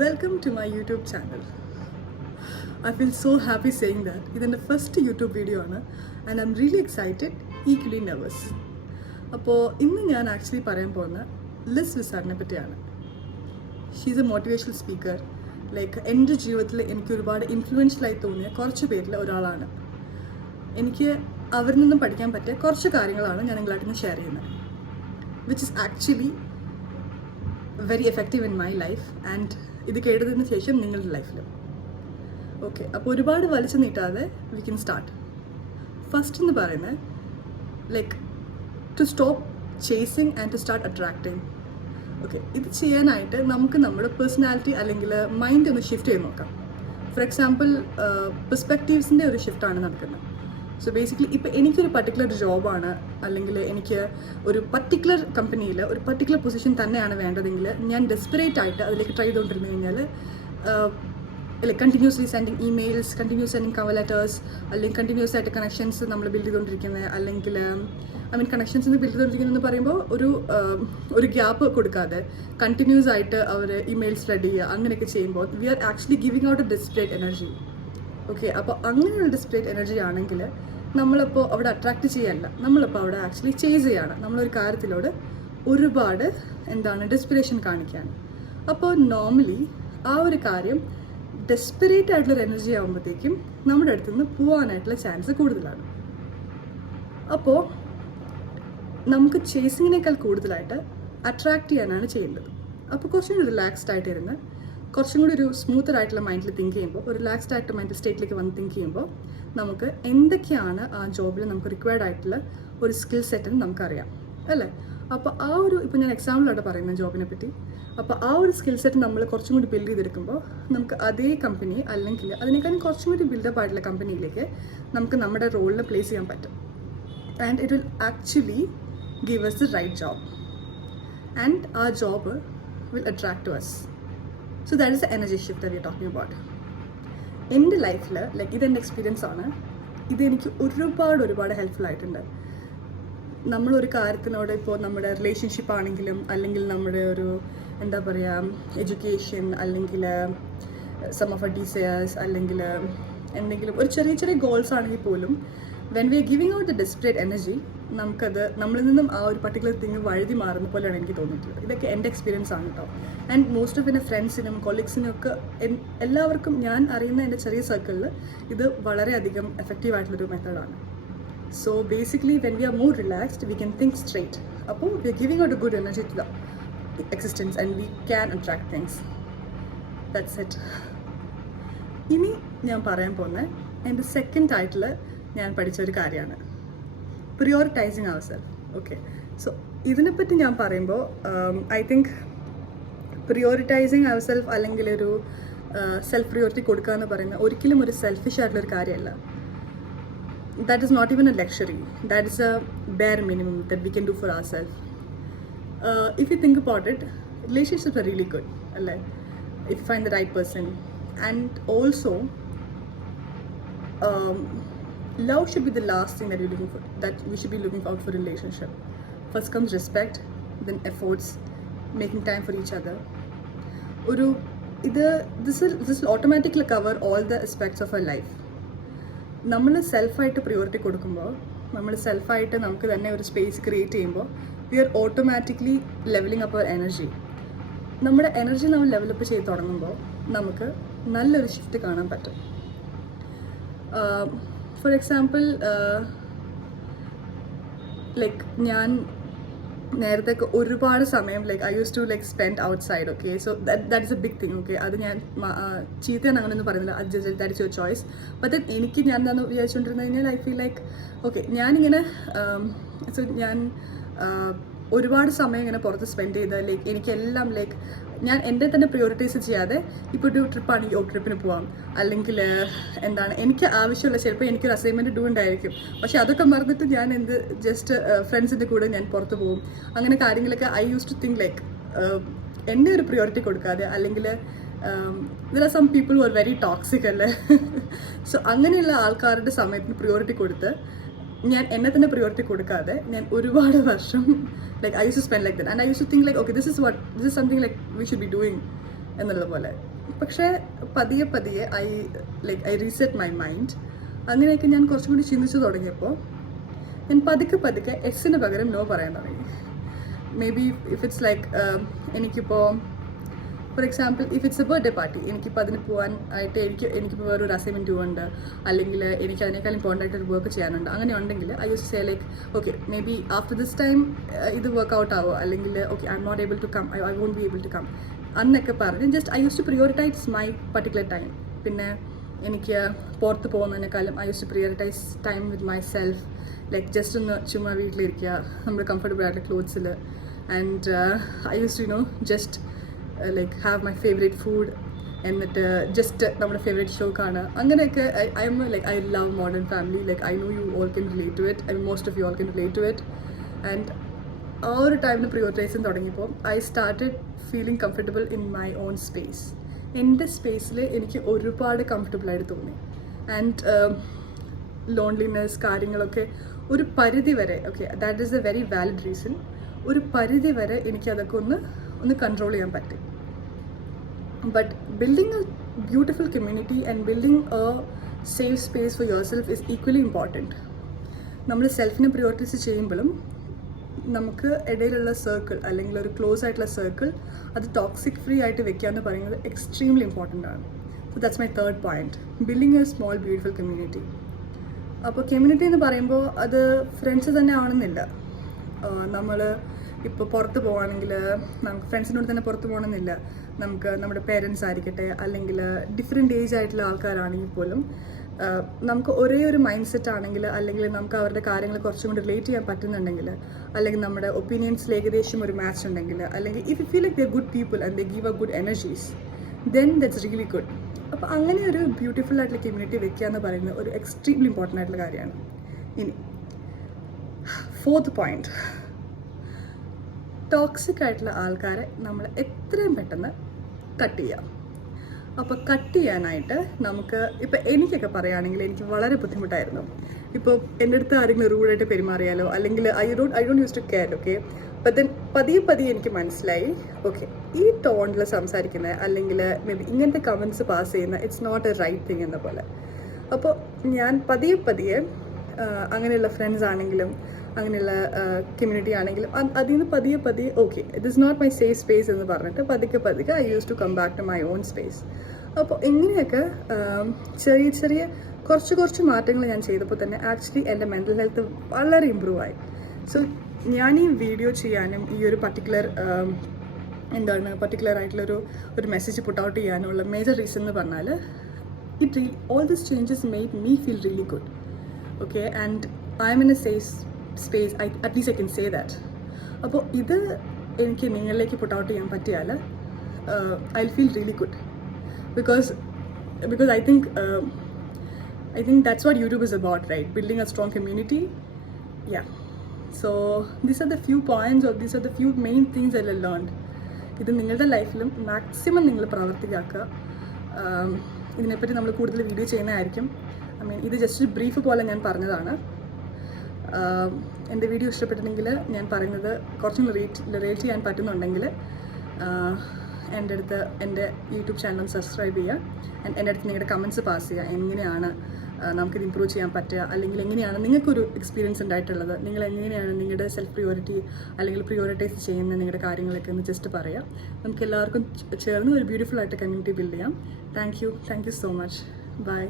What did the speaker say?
Welcome to my YouTube channel. I feel so happy saying that. This is the first YouTube video and I'm really excited, equally nervous. So, today I actually പറയാൻ Liz Visarne പറ്റിയാണ്. She's a motivational speaker. Like എൻ്റെ ജീവിതത്തിൽ എനിക്ക് ഒരുപാട് influential ആയി തോന്നിയ കുറച്ച് പേരിൽ ഒരാളാണ്. എനിക്ക് അവരിൽ നിന്നും പഠിക്കാൻ പറ്റിയ കുറച്ച് കാര്യങ്ങളാണ് ഞാൻ നിങ്ങളായിട്ട് ഷെയർ ചെയ്യുന്നത്. Which is actually very effective in my life and ഇത് കേട്ടതിന് ശേഷം നിങ്ങളുടെ ലൈഫിലും. ഓക്കെ, അപ്പോൾ ഒരുപാട് വലിച്ചു നീട്ടാതെ വി ക്യാൻ സ്റ്റാർട്ട്. ഫസ്റ്റ് എന്ന് പറയുന്നത് like to stop chasing and to start attracting. Okay, ഇത് ചെയ്യാനായിട്ട് നമുക്ക് നമ്മുടെ പേഴ്സണാലിറ്റി അല്ലെങ്കിൽ മൈൻഡ് ഒന്ന് ഷിഫ്റ്റ് ചെയ്ത് നോക്കാം. ഫോർ എക്സാമ്പിൾ പെർസ്പെക്റ്റീവ്സിൻ്റെ ഒരു ഷിഫ്റ്റാണ് നടക്കുന്നത്. സോ ബേസിക്കലി ഇപ്പോൾ എനിക്കൊരു പർട്ടിക്കുലർ ജോബാണ് അല്ലെങ്കിൽ എനിക്ക് ഒരു പർട്ടിക്കുലർ കമ്പനിയിൽ ഒരു പർട്ടിക്കുലർ പൊസിഷൻ തന്നെയാണ് വേണ്ടതെങ്കിൽ ഞാൻ ഡെസ്പറേറ്റ് ആയിട്ട് അതിലേക്ക് ട്രൈ ചെയ്തുകൊണ്ടിരുന്നു കഴിഞ്ഞാൽ like continuously sending emails, continuous sending cover letters, അല്ലെങ്കിൽ കണ്ടിന്യൂസ് ആയിട്ട് കണക്ഷൻസ് നമ്മൾ ബിൽഡ് ചെയ്തുകൊണ്ടിരിക്കുന്നത്, അല്ലെങ്കിൽ കണക്ഷൻസ് ബിൽഡ് ചെയ്തുകൊണ്ടിരിക്കുന്നതെന്ന് പറയുമ്പോൾ ഒരു ഗ്യാപ്പ് കൊടുക്കാതെ കണ്ടിന്യൂസ് ആയിട്ട് അവർ ഇമെയിൽ സ്പ്രെഡ് ചെയ്യുക, അങ്ങനെയൊക്കെ ചെയ്യുമ്പോൾ we are actually giving out a desperate energy. Okay, അപ്പോൾ അങ്ങനെയുള്ള ഡിസ്പ്ലേറ്റ് എനർജി ആണെങ്കിൽ നമ്മളിപ്പോൾ അവിടെ അട്രാക്റ്റ് ചെയ്യല്ല, നമ്മളിപ്പോൾ അവിടെ ആക്ച്വലി ചേസ് ചെയ്യാണ്. നമ്മളൊരു കാര്യത്തിലോട് ഒരുപാട് ഡെസ്പിറേഷൻ കാണിക്കുകയാണ്. അപ്പോൾ നോർമലി ആ ഒരു കാര്യം ഡെസ്പിറേറ്റ് ആയിട്ടുള്ളൊരു എനർജി ആകുമ്പോഴത്തേക്കും നമ്മുടെ അടുത്ത് നിന്ന് പോകാനായിട്ടുള്ള ചാൻസ് കൂടുതലാണ്. അപ്പോൾ നമുക്ക് ചേസിങ്ങിനേക്കാൾ കൂടുതലായിട്ട് അട്രാക്റ്റ് ചെയ്യാനാണ് ചെയ്യേണ്ടത്. അപ്പോൾ കുറച്ചും കൂടി റിലാക്സ്ഡ് ആയിട്ടിരുന്ന് കുറച്ചും കൂടി ഒരു സ്മൂത്തർ ആയിട്ടുള്ള മൈൻഡിൽ തിങ്ക് ചെയ്യുമ്പോൾ, ഒരു റിലാക്സ്ഡ് ആയിട്ട് മൈൻഡ് സ്റ്റേറ്റിലേക്ക് വന്ന് തിങ്ക് ചെയ്യുമ്പോൾ നമുക്ക് എന്തൊക്കെയാണ് ആ ജോബിൽ നമുക്ക് റിക്വയർഡ് ആയിട്ടുള്ള ഒരു സ്കിൽ സെറ്റ് എന്ന് നമുക്കറിയാം അല്ലേ. അപ്പോൾ ആ ഒരു ഇപ്പോൾ ഞാൻ എക്സാമ്പിളായിട്ട് പറയുന്ന ജോബിനെ പറ്റി, അപ്പോൾ ആ ഒരു സ്കിൽ സെറ്റ് നമ്മൾ കുറച്ചും കൂടി ബിൽഡ് ചെയ്തെടുക്കുമ്പോൾ നമുക്ക് അതേ കമ്പനി അല്ലെങ്കിൽ അതിനേക്കാളും കുറച്ചും കൂടി ബിൽഡപ്പ് ആയിട്ടുള്ള കമ്പനിയിലേക്ക് നമുക്ക് നമ്മുടെ റോളിൽ പ്ലേസ് ചെയ്യാൻ പറ്റും. And it will actually give us the right job and our job will attract to us. So that is the energy shift that we are talking about. എൻ്റെ ലൈഫിൽ ലൈക്ക് ഇതെൻ്റെ എക്സ്പീരിയൻസ് ആണ്. ഇതെനിക്ക് ഒരുപാട് ഹെൽപ്ഫുൾ ആയിട്ടുണ്ട്. നമ്മളൊരു കാര്യത്തിനോട് ഇപ്പോൾ നമ്മുടെ റിലേഷൻഷിപ്പ് ആണെങ്കിലും അല്ലെങ്കിൽ നമ്മുടെ ഒരു എന്താ പറയുക എഡ്യൂക്കേഷൻ അല്ലെങ്കിൽ സം ഓഫ് എ ഡിസയേഴ്സ് അല്ലെങ്കിൽ എന്തെങ്കിലും ഒരു ചെറിയ ഗോൾസ് ആണെങ്കിൽ പോലും when we R giving out the desperate energy നമുക്കത് നമ്മളിൽ നിന്നും ആ ഒരു പർട്ടിക്കുലർ തിങ് വഴുതി മാറുന്ന പോലെയാണ് എനിക്ക് തോന്നിയിട്ടുള്ളത്. ഇതൊക്കെ എൻ്റെ എക്സ്പീരിയൻസ് ആണ് കേട്ടോ. ആൻഡ് മോസ്റ്റ് ഓഫ് എൻ്റെ ഫ്രണ്ട്സിനും കൊളീഗ്സിനും ഒക്കെ എല്ലാവർക്കും ഞാൻ അറിയുന്ന എൻ്റെ ചെറിയ സർക്കിളിൽ ഇത് വളരെയധികം എഫക്റ്റീവ് ആയിട്ടുള്ളൊരു മെത്തേഡാണ്. So basically when we are more relaxed we can think straight. Appo we are giving out a good energy to the existence and we can attract things. That's it. ഇനി ഞാൻ പറയാൻ പോകുന്ന എൻ്റെ സെക്കൻഡ് ടൈറ്റിൽ ഞാൻ പഠിച്ച ഒരു കാര്യമാണ് പ്രിയോറിറ്റൈസിങ് അവർ self. Okay, so ഇതിനെപ്പറ്റി ഞാൻ പറയുമ്പോൾ ഐ തിങ്ക് പ്രിയോറിറ്റൈസിങ് അവർ സെൽഫ് അല്ലെങ്കിൽ ഒരു സെൽഫ് പ്രിയോറിറ്റി കൊടുക്കുക എന്ന് പറയുന്നത് ഒരിക്കലും ഒരു സെൽഫിഷ് ആയിട്ടുള്ളൊരു കാര്യമല്ല. That is not even a luxury. That is a bare minimum that we can do for ourselves. If you think about it, relationships are really good, right? If you find the right person, and also love should be the last thing that you're looking for. That we should be looking out for a relationship. First comes respect, then efforts, making time for each other. This will automatically cover all the aspects of our life. നമ്മൾ സെൽഫായിട്ട് priority കൊടുക്കുമ്പോൾ, നമ്മൾ സെൽഫായിട്ട് നമുക്ക് തന്നെ ഒരു space create ചെയ്യുമ്പോൾ we are automatically leveling up our energy. നമ്മുടെ energy നമ്മൾ level up ചെയ്ത് തുടങ്ങുമ്പോൾ നമുക്ക് നല്ലൊരു ഷിഫ്റ്റ് കാണാൻ പറ്റും. ഫോർ എക്സാമ്പിൾ ലൈക്ക് ഞാൻ നേരത്തെ ഒരുപാട് സമയം like I use to like spend outside. Okay, so that is a big thing. Okay, അത് ഞാൻ ചീത്തയാണ് അങ്ങനെയൊന്നും പറയുന്നില്ല, അത് just that is your choice. But എനിക്ക് ഞാൻ എന്താണെന്ന് വിചാരിച്ചുകൊണ്ടിരുന്നു കഴിഞ്ഞാൽ ഐ ഫീൽ ലൈക്ക് ഓക്കെ ഞാനിങ്ങനെ സോ ഞാൻ ഒരുപാട് സമയം ഇങ്ങനെ പുറത്ത് സ്പെൻഡ് ചെയ്ത് ലൈക്ക് എനിക്കെല്ലാം ലൈക്ക് ഞാൻ എൻ്റെ തന്നെ പ്രിയോറിറ്റൈസ് ചെയ്യാതെ ഇപ്പോൾ ഒരു ട്രിപ്പാണെങ്കിൽ ട്രിപ്പിന് പോവാം, അല്ലെങ്കിൽ എനിക്ക് ആവശ്യമുള്ള ചിലപ്പോൾ എനിക്കൊരു അസൈൻമെൻറ്റ് ഡൂ ഉണ്ടായിരിക്കും, പക്ഷേ അതൊക്കെ മറന്നിട്ട് ഞാൻ ജസ്റ്റ് ഫ്രണ്ട്സിൻ്റെ കൂടെ ഞാൻ പുറത്ത് പോകും. അങ്ങനെ കാര്യങ്ങളൊക്കെ I use to think like എന്നെ ഒരു പ്രിയോറിറ്റി കൊടുക്കാതെ, അല്ലെങ്കിൽ there are some people who are very toxic അല്ലേ. സോ അങ്ങനെയുള്ള ആൾക്കാരുടെ സമയത്തിന് പ്രിയോറിറ്റി കൊടുത്ത് ഞാൻ എന്നെ തന്നെ പ്രിയോറിറ്റി കൊടുക്കാതെ ഞാൻ ഒരുപാട് വർഷം like I use to spend like that and I use to think like okay this is something like we should be doing എന്നുള്ള പോലെ. പക്ഷേ പതിയെ പതിയെ ഐ റീസെറ്റ് മൈ മൈൻഡ്. അങ്ങനെയൊക്കെ ഞാൻ കുറച്ചും കൂടി ചിന്തിച്ചു തുടങ്ങിയപ്പോൾ ഞാൻ പതുക്കെ എസ്സിന് പകരം നോ പറയാൻ തുടങ്ങി. Maybe if it's like എനിക്കിപ്പോൾ for example if it's a birthday party, എനിക്കിപ്പോൾ അതിന് പോകാൻ ആയിട്ട് എനിക്കിപ്പോൾ വേറൊരു അസൈൻമെൻറ്റ് ഉണ്ട്, അല്ലെങ്കിൽ എനിക്ക് അതിനേക്കാൾ ഇമ്പോർട്ടൻ്റ് ആയിട്ട് ഒരു വർക്ക് ചെയ്യാനുണ്ട്, അങ്ങനെ ഉണ്ടെങ്കിൽ I use say like okay maybe after this time ഇത് വർക്ക് ഔട്ട് ആവോ, അല്ലെങ്കിൽ okay I'm not able to come, I won't be able to come അന്നൊക്കെ പറഞ്ഞ് just I use to prioritise my particular time. പിന്നെ എനിക്ക് പുറത്ത് പോകുന്നതിനേക്കാളും I use to prioritise time with myself, like just ഒന്ന് ചുമ്മാ വീട്ടിലിരിക്കുക നമ്മുടെ കംഫർട്ടബിൾ ആയിട്ടുള്ള ക്ലോത്ത്സിൽ, and I use to just like have my favourite food, എന്നിട്ട് ജസ്റ്റ് നമ്മുടെ ഫേവറേറ്റ് ഷോ കാണുക. അങ്ങനെയൊക്കെ I'm like I love Modern Family, like I know you all can relate to it, I most of you all can relate to it. And ആ ഒരു ടൈമിന് prioritising തുടങ്ങിയപ്പോൾ I started feeling comfortable in my own space. എൻ്റെ സ്പേസിൽ എനിക്ക് ഒരുപാട് കംഫർട്ടബിളായിട്ട് തോന്നി. And loneliness കാര്യങ്ങളൊക്കെ ഒരു പരിധി വരെ, okay that is A very valid reason, ഒരു പരിധി വരെ എനിക്കതൊക്കെ ഒന്ന് കൺട്രോൾ ചെയ്യാൻ പറ്റി. But building A beautiful community and building A safe space for your self is equally important. നമ്മൾ സെൽഫിനെ പ്രിയോറിറ്റൈസ് ചെയ്യുമ്പോഴും നമുക്ക് ഇടയിലുള്ള സർക്കിൾ അല്ലെങ്കിൽ ഒരു ക്ലോസ് ആയിട്ടുള്ള സർക്കിൾ അത് ടോക്സിക് ഫ്രീ ആയിട്ട് വെക്കുക എന്ന് പറയുന്നത് എക്സ്ട്രീംലി ഇമ്പോർട്ടൻ്റ് ആണ്. So that's my third point, building A small beautiful community. അപ്പോൾ കമ്മ്യൂണിറ്റി എന്ന് പറയുമ്പോൾ അത് ഫ്രണ്ട്സ് തന്നെ ആവണമെന്നില്ല. നമ്മൾ ഇപ്പോൾ പുറത്ത് പോവുകയാണെങ്കിൽ നമുക്ക് ഫ്രണ്ട്സിനോട് തന്നെ പുറത്ത് പോകണമെന്നില്ല. നമുക്ക് നമ്മുടെ പേരൻസ് ആയിരിക്കട്ടെ, അല്ലെങ്കിൽ ഡിഫറെൻറ്റ് ഏജ് ആയിട്ടുള്ള ആൾക്കാരാണെങ്കിൽ പോലും നമുക്ക് ഒരേ ഒരു മൈൻഡ് സെറ്റ് ആണെങ്കിൽ, അല്ലെങ്കിൽ നമുക്ക് അവരുടെ കാര്യങ്ങൾ കുറച്ചും കൂടി റിലേറ്റ് ചെയ്യാൻ പറ്റുന്നുണ്ടെങ്കിൽ, അല്ലെങ്കിൽ നമ്മുടെ ഒപ്പീനിയൻസിൽ ഏകദേശം ഒരു മാച്ച് ഉണ്ടെങ്കിൽ, അല്ലെങ്കിൽ if you feel like the good people and the give A good energies, then that's really good. അപ്പോൾ അങ്ങനെ ഒരു ബ്യൂട്ടിഫുൾ ആയിട്ടുള്ള കമ്മ്യൂണിറ്റി വെക്കുക എന്ന് പറയുന്നത് ഒരു എക്സ്ട്രീംലി ഇമ്പോർട്ടൻ്റ് ആയിട്ടുള്ള കാര്യമാണ്. ഇനി ഫോർത്ത് പോയിന്റ്, ടോക്സിക് ആയിട്ടുള്ള ആൾക്കാരെ നമ്മൾ എത്രയും പെട്ടെന്ന് കട്ട് ചെയ്യാം. അപ്പോൾ കട്ട് ചെയ്യാനായിട്ട് നമുക്ക് ഇപ്പോൾ എനിക്കൊക്കെ പറയുകയാണെങ്കിൽ എനിക്ക് വളരെ ബുദ്ധിമുട്ടായിരുന്നു. ഇപ്പോൾ എൻ്റെ അടുത്ത് ആരെങ്കിലും റൂഡായിട്ട് പെരുമാറിയാലോ, അല്ലെങ്കിൽ I don't use to care, okay. But then പതിയെ എനിക്ക് മനസ്സിലായി ഓക്കെ ഈ ടോണിൽ സംസാരിക്കുന്നത്, അല്ലെങ്കിൽ മേ ബി ഇങ്ങനത്തെ കമൻറ്റ്സ് പാസ് ചെയ്യുന്ന it's not a right thing എന്ന പോലെ. അപ്പോൾ ഞാൻ പതിയെ അങ്ങനെയുള്ള ഫ്രണ്ട്സ് ആണെങ്കിലും അങ്ങനെയുള്ള കമ്മ്യൂണിറ്റി ആണെങ്കിലും അതിൽ നിന്ന് പതിയെ okay it is not my safe space എന്ന് പറഞ്ഞിട്ട് പതുക്കെ I use to come back to my own space. അപ്പോൾ ഇങ്ങനെയൊക്കെ ചെറിയ കുറച്ച് മാറ്റങ്ങൾ ഞാൻ ചെയ്തപ്പോൾ തന്നെ ആക്ച്വലി എൻ്റെ മെൻ്റൽ ഹെൽത്ത് വളരെ ഇമ്പ്രൂവ് ആയി. സോ ഞാൻ ഈ വീഡിയോ ചെയ്യാനും ഈ ഒരു പർട്ടിക്കുലർ ആയിട്ടുള്ളൊരു മെസ്സേജ് പുട്ട് ഔട്ട് ചെയ്യാനുള്ള മേജർ റീസൺ എന്ന് പറഞ്ഞാൽ all these changes made me feel really good, okay, and I'm in a safe space, at least I can say that. അപ്പോൾ ഇത് എനിക്ക് നിങ്ങളിലേക്ക് പുട്ട് ഔട്ട് ചെയ്യാൻ പറ്റിയാൽ I'll feel really good because I think that's what YouTube is about, right? Building a strong community. Yeah, so these are the few points, or these are the few main things that I learned. ഇത് നിങ്ങളുടെ ലൈഫിലും maximum നിങ്ങൾ പ്രവർത്തിക്കാക്കുക. ഇതിനെപ്പറ്റി നമ്മൾ കൂടുതൽ video ചെയ്യുന്നതായിരിക്കും. ഇത് just brief പോലെ ഞാൻ പറഞ്ഞതാണ്. എൻ്റെ വീഡിയോ ഇഷ്ടപ്പെട്ടിട്ടുണ്ടെങ്കിൽ ഞാൻ പറയുന്നത് കുറച്ചും റിലേറ്റ് ചെയ്യാൻ പറ്റുന്നുണ്ടെങ്കിൽ എൻ്റെ അടുത്ത് എൻ്റെ യൂട്യൂബ് ചാനൽ സബ്സ്ക്രൈബ് ചെയ്യുക. എൻ്റെ അടുത്ത് നിങ്ങളുടെ കമൻറ്റ്സ് പാസ് ചെയ്യുക. എങ്ങനെയാണ് നമുക്കിത് ഇമ്പ്രൂവ് ചെയ്യാൻ പറ്റുക, അല്ലെങ്കിൽ എങ്ങനെയാണ് നിങ്ങൾക്കൊരു എക്സ്പീരിയൻസ് ഉണ്ടായിട്ടുള്ളത്, നിങ്ങൾ എങ്ങനെയാണ് നിങ്ങളുടെ സെൽഫ് പ്രിയോറിറ്റി അല്ലെങ്കിൽ പ്രിയോറിറ്റൈസ് ചെയ്യുന്ന നിങ്ങളുടെ കാര്യങ്ങളൊക്കെ ഒന്ന് ജസ്റ്റ് പറയാം. നമുക്ക് എല്ലാവർക്കും ചേർന്ന് ഒരു ബ്യൂട്ടിഫുൾ ആയിട്ട് കമ്മ്യൂണിറ്റി ബിൽഡ് ചെയ്യാം. Thank you so much. By.